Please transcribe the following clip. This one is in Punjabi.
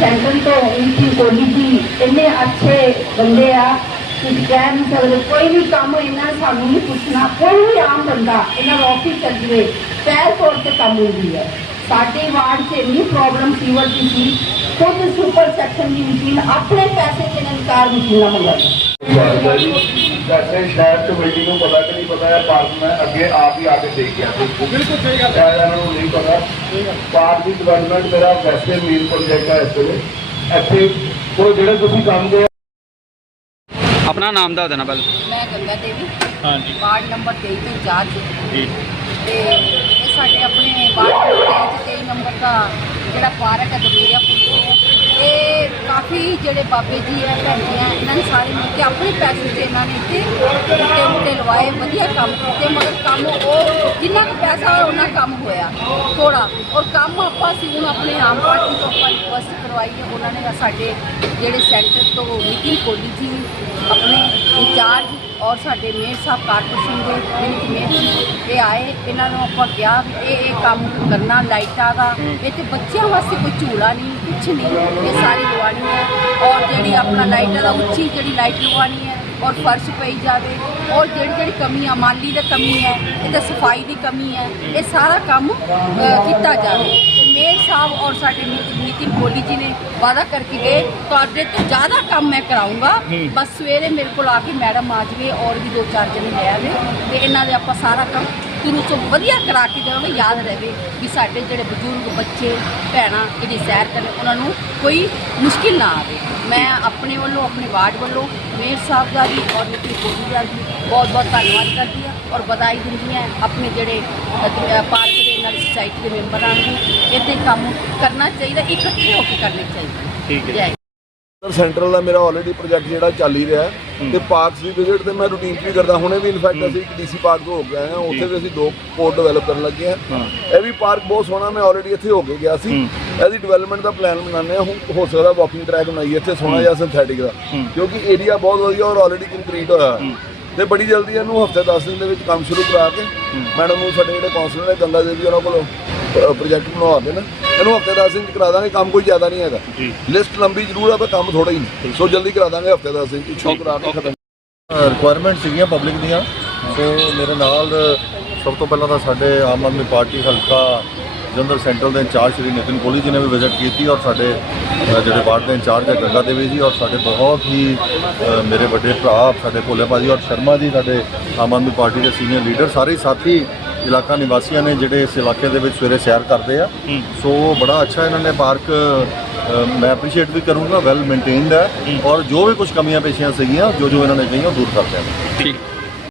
ਸੈਂਟਰ ਤੋਂ ਇਨਕੀ ਕੋਲੀ ਜੀ ਇੰਨੇ ਅੱਛੇ ਬੰਦੇ ਆ ਕਿ ਕਹਿ ਨਹੀਂ ਸਕਦੇ, ਕੋਈ ਵੀ ਕੰਮ ਇਹਨਾਂ ਸਾਨੂੰ ਨਹੀਂ ਪੁੱਛਣਾ, ਕੋਈ ਵੀ ਆਮ ਬੰਦਾ ਇਹਨਾਂ ਦਾ ਆਫਿਸ ਚੱਲ ਜਵੇ ਪੈਰ ਤੋੜ ਕੇ ਕੰਮ ਹੁੰਦੀ ਹੈ। ਸਾਡੇ ਵਾਰਡ 'ਚ ਇੰਨੀ ਪ੍ਰੋਬਲਮ ਸੀਵਰ ਦੀ ਸੀ, ਖੁਦ ਸੁਪਰ ਸੈਕਸ਼ਨ ਦੀ ਮਸ਼ੀਨ ਆਪਣੇ ਪੈਸੇ 'ਚ ਇਹਨਾਂ ਕਾਰ ਮਸ਼ੀਨਾਂ ਮੰਗਾਈ ਵੈਸੇ ਸ਼ਹਿਰ ਚ ਬਿਲਡਿੰਗ ਨੂੰ ਪਤਾ ਕਿ ਨਹੀਂ ਪਤਾ ਹੈ ਪਾਰਕ ਮੈਂ ਅੱਗੇ ਆਪ ਹੀ ਆ ਕੇ ਦੇਖ ਗਿਆ ਸੀ ਬਿਲਕੁਲ ਸਹੀ ਗੱਲ ਹੈ। ਇਹਨਾਂ ਨੂੰ ਨਹੀਂ ਪਤਾ। ਪਾਰਕ ਦੀ ਡਿਵੈਲਪਮੈਂਟ ਮੇਰਾ ਵੈਸੇ ਮੇਨ ਪ੍ਰੋਜੈਕਟ ਹੈ ਇਸ ਵੇਲੇ। ਇੱਥੇ ਉਹ ਜਿਹੜੇ ਤੁਸੀਂ ਕੰਮ ਦੇ ਆਪਣਾ ਨਾਮ ਦੱਸ ਦੇਣਾ ਪਹਿਲਾਂ। ਮੈਂ ਗੰਗਾ ਦੇਵੀ। ਹਾਂਜੀ। ਵਾਰਡ ਨੰਬਰ 23 ਤੋਂ ਇੰਚਾਰਜ ਜੀ। ਤੇ ਇਹ ਸਾਡੇ ਆਪਣੇ ਵਾਰਡ ਨੰਬਰ 23 ਨੰਬਰ ਦਾ ਜਿਹੜਾ ਪਾਰਕ ਹੈ ਦਵੇਰੀਆ ਪੁਲ ਕਾਫੀ ਜਿਹੜੇ ਬਾਬੇ ਜੀ ਹੈ ਭੈਣੀਆਂ ਇਹਨਾਂ ਨੇ ਸਾਰੇ ਮਿਲ ਕੇ ਆਪਣੇ ਪੈਸੇ ਤੇ ਇਹਨਾਂ ਨੇ ਇੱਥੇ ਉੱਤੇ ਉੱਤੇ ਲਵਾਏ, ਵਧੀਆ ਕੰਮ ਕੀਤੇ, ਮਗਰ ਕੰਮ ਉਹ ਜਿੰਨਾ ਕੁ ਪੈਸਾ ਹੋਇਆ ਉਹਨਾਂ ਕੰਮ ਹੋਇਆ ਥੋੜਾ ਔਰ ਕੰਮ ਆਪਾਂ ਸੀ, ਹੁਣ ਆਪਣੇ ਆਮ ਪਾਰਟੀ ਤੋਂ ਆਪਾਂ ਰਿਕੁਐਸਟ ਕਰਵਾਈ ਹੈ, ਉਹਨਾਂ ਨੇ ਸਾਡੇ ਜਿਹੜੇ ਸੈਂਟਰ ਤੋਂ ਨਿਤਿਨ ਕੋਹਲੀ ਜੀ, ਆਪਣੇ ਇੰਚਾਰਜ ਔਰ ਸਾਡੇ ਮੇਅਰ ਸਾਹਿਬ ਕਾਰਪੋਰੇਸ਼ਨ ਦੇ ਵਿਨੀਤ ਮੇਅਰ ਜੀ, ਇਹ ਆਏ, ਇਹਨਾਂ ਨੂੰ ਆਪਾਂ ਕਿਹਾ ਵੀ ਇਹ ਇਹ ਕੰਮ ਕਰਨਾ, ਲਾਈਟਾਂ ਦਾ ਇਹ ਤੇ ਬੱਚਿਆਂ ਵਾਸਤੇ ਕੋਈ ਝੂਲਾ ਨਹੀਂ, ਕੁਛ ਨਹੀਂ, ਇਹ ਸਾਰੀ ਲਵਾਉਣੀ ਹੈ ਔਰ ਜਿਹੜੀ ਆਪਣਾ ਲਾਈਟਾਂ ਦਾ ਉੱਚੀ ਜਿਹੜੀ ਲਾਈਟ ਲਵਾਉਣੀ ਹੈ ਔਰ ਫਰਸ਼ ਪਈ ਜਾਵੇ, ਔਰ ਜਿਹੜੀ ਜਿਹੜੀ ਕਮੀ ਆ, ਮਾਲੀ ਦੀ ਕਮੀ ਹੈ, ਇਹਦੇ ਸਫ਼ਾਈ ਦੀ ਕਮੀ ਹੈ, ਇਹ ਸਾਰਾ ਕੰਮ ਕੀਤਾ ਜਾਵੇ। ਤੇ ਮੇਅਰ ਸਾਹਿਬ ਔਰ ਸਾਡੇ ਨਿਤਿਨ ਨਿਤਿਨ ਕੋਹਲੀ ਜੀ ਨੇ ਵਾਅਦਾ ਕਰਕੇ ਗਏ ਤੁਹਾਡੇ ਤੋਂ ਜ਼ਿਆਦਾ ਕੰਮ ਮੈਂ ਕਰਾਉਂਗਾ ਬਸ ਸਵੇਰੇ ਮੇਰੇ ਕੋਲ ਆ ਕੇ ਮੈਡਮ ਆ ਜਾਵੇ ਔਰ ਵੀ ਦੋ ਚਾਰ ਜਣੇ ਲੈ ਆਵੇ ਤੇ ਇਹਨਾਂ ਦੇ ਆਪਾਂ ਸਾਰਾ ਕੰਮ ਸ਼ੁਰੂ ਤੋਂ ਵਧੀਆ ਕਰਾ ਕੇ ਦੇਵਾਂਗੇ। ਯਾਦ ਰਹੇ ਵੀ ਸਾਡੇ ਜਿਹੜੇ ਬਜ਼ੁਰਗ ਬੱਚੇ ਭੈਣਾਂ ਜਿਹੜੀ ਸੈਰ ਕਰਨ ਉਹਨਾਂ ਨੂੰ ਕੋਈ ਮੁਸ਼ਕਿਲ ਨਾ ਆਵੇ। ਮੈਂ ਆਪਣੇ ਵੱਲੋਂ ਆਪਣੇ ਵਾਰਡ ਵੱਲੋਂ ਮੇਅਰ ਸਾਹਿਬ ਦਾ ਵੀ ਔਰ ਨਿਤਿਨ ਕੋਹਲੀ ਦਾ ਵੀ ਬਹੁਤ ਬਹੁਤ ਧੰਨਵਾਦ ਕਰਦੀ ਹਾਂ ਔਰ ਵਧਾਈ ਦਿੰਦੀ ਹਾਂ। ਆਪਣੇ ਜਿਹੜੇ ਨਾਲ ਸੁਸਾਇਟੀ ਦੇ ਮੈਂਬਰਾਂ ਨੂੰ ਇੱਥੇ ਕੰਮ ਕਰਨਾ ਚਾਹੀਦਾ ਇਕੱਠੇ ਹੋ ਕੇ ਕਰਨੇ ਚਾਹੀਦੇ ਠੀਕ ਹੈ। ਸੈਂਟਰਲ ਦਾ ਮੇਰਾ ਆਲਰੇਡੀ ਪ੍ਰੋਜੈਕਟ ਜਿਹੜਾ ਚੱਲ ਹੀ ਰਿਹਾ ਹੈ ਤੇ ਪਾਰਕਸ ਦੀ ਵਿਜ਼ਿਟ ਤੇ ਮੈਂ ਰੂਟੀਨ ਵੀ ਕਰਦਾ ਹੁਣੇ ਵੀ ਇਨਫੈਕਟ ਅਸੀਂ ਡੀਸੀ ਪਾਰਕ ਹੋ ਆਏ ਹਾਂ ਉੱਥੇ ਵੀ ਅਸੀਂ ਦੋ ਕੋਡ ਡਿਵੈਲਪ ਕਰਨ ਲੱਗੇ ਹਾਂ। ਇਹ ਵੀ ਪਾਰਕ ਬਹੁਤ ਸੋਹਣਾ ਮੈਂ ਆਲਰੇਡੀ ਇੱਥੇ ਹੋ ਕੇ ਗਿਆ ਸੀ। ਇਹਦੀ ਡਿਵੈਲਪਮੈਂਟ ਦਾ ਪਲਾਨ ਬਣਾਉਂਦੇ ਹਾਂ ਹੁਣ ਹੋ ਸਕਦਾ ਵਾਕਿੰਗ ਟਰੈਕ ਬਣਾਈਏ ਇੱਥੇ ਸੋਹਣਾ ਜਿਹਾ ਸਿੰਥੈਟਿਕ ਦਾ। ਕਿਉਂਕਿ ਏਰੀਆ ਬਹੁਤ ਵਧੀਆ ਔਰ ਆਲਰੇਡੀ ਕੰਕਰੀਟ ਹੋਇਆ। ਹੈ। ਤੇ ਬੜੀ ਜਲਦੀ ਇਹਨੂੰ ਹਫ਼ਤੇ 10 ਦਿਨ ਦੇ ਵਿੱਚ ਕੰਮ ਸ਼ੁਰੂ ਕਰਾ ਕੇ ਮੈਡਮ ਨੂੰ ਸਾਡੇ ਜਿਹੜੇ ਕਾਉਂਸਲਰ ਨੇ ਗੰਗਾ ਦੇਵੀ ਉਹਨਾਂ ਕੋਲੋਂ ਪ੍ਰੋਜੈਕਟ ਬਣਵਾ ਨਾ ਇਹਨੂੰ ਹਫ਼ਤੇ 10 ਦਿਨ ਚ ਕਰਾ ਦਾਂਗੇ ਕੰਮ ਕੋਈ ਜ਼ਿਆਦਾ ਨਹੀਂ ਹੈਗਾ। ਲਿਸਟ ਲੰਬੀ ਜ਼ਰੂਰ ਆ ਪਰ ਕੰਮ ਥੋੜਾ ਹੀ ਨਹੀਂ। ਸੋ ਜਲਦੀ ਕਰਾ ਦਾਂਗੇ ਹਫ਼ਤੇ ਦਾ ਅਸੀਂ ਇਸ਼ੂ ਕਰਾ ਕੇ ਖਤਮ। ਰਿਕੁਆਇਰਮੈਂਟ ਸੀਗੀਆਂ ਪਬਲਿਕ ਦੀਆਂ। ਸੋ ਮੇਰੇ ਨਾਲ ਸਭ ਤੋਂ ਪਹਿਲਾਂ ਤਾਂ ਸਾਡੇ ਆਮ ਆਦਮੀ ਪਾਰਟੀ ਹਲਕਾ ਜਨਰਲ ਸੈਂਟਰਲ ਦੇ ਇੰਚਾਰਜ ਸ਼੍ਰੀ ਨਿਤਿਨ ਕੋਹਲੀ ਜੀ ਨੇ ਵੀ ਵਿਜ਼ਿਟ ਕੀਤੀ ਔਰ ਸਾਡੇ ਜਿਹੜੇ ਵਾਰਡ ਦੇ ਇੰਚਾਰਜ ਹੈ ਗੰਗਾ ਦੇਵੀ ਜੀ ਔਰ ਸਾਡੇ ਬਹੁਤ ਹੀ ਮੇਰੇ ਵੱਡੇ ਭਰਾ ਸਾਡੇ ਭੋਲੇ ਭਾਜੀ ਔਰ ਸ਼ਰਮਾ ਜੀ ਸਾਡੇ ਆਮ ਆਦਮੀ ਪਾਰਟੀ ਦੇ ਸੀਨੀਅਰ ਲੀਡਰ ਸਾਰੇ ਸਾਥੀ ਇਲਾਕਾ ਨਿਵਾਸੀਆਂ ਨੇ ਜਿਹੜੇ ਇਸ ਇਲਾਕੇ ਦੇ ਵਿੱਚ ਸਵੇਰੇ ਸੈਰ ਕਰਦੇ ਆ। ਸੋ ਬੜਾ ਅੱਛਾ ਇਹਨਾਂ ਨੇ ਪਾਰਕ ਮੈਂ ਐਪਰੀਸ਼ੀਏਟ ਵੀ ਕਰੂੰਗਾ ਵੈਲ ਮੇਨਟੇਨਡ ਹੈ ਔਰ ਜੋ ਵੀ ਕੁਝ ਕਮੀਆਂ ਪੇਸ਼ੀਆਂ ਸੀਗੀਆਂ ਜੋ ਜੋ ਇਹਨਾਂ ਨੇ ਕਹੀਆਂ ਉਹ ਦੂਰ ਕਰਦੇ ਆ ਠੀਕ।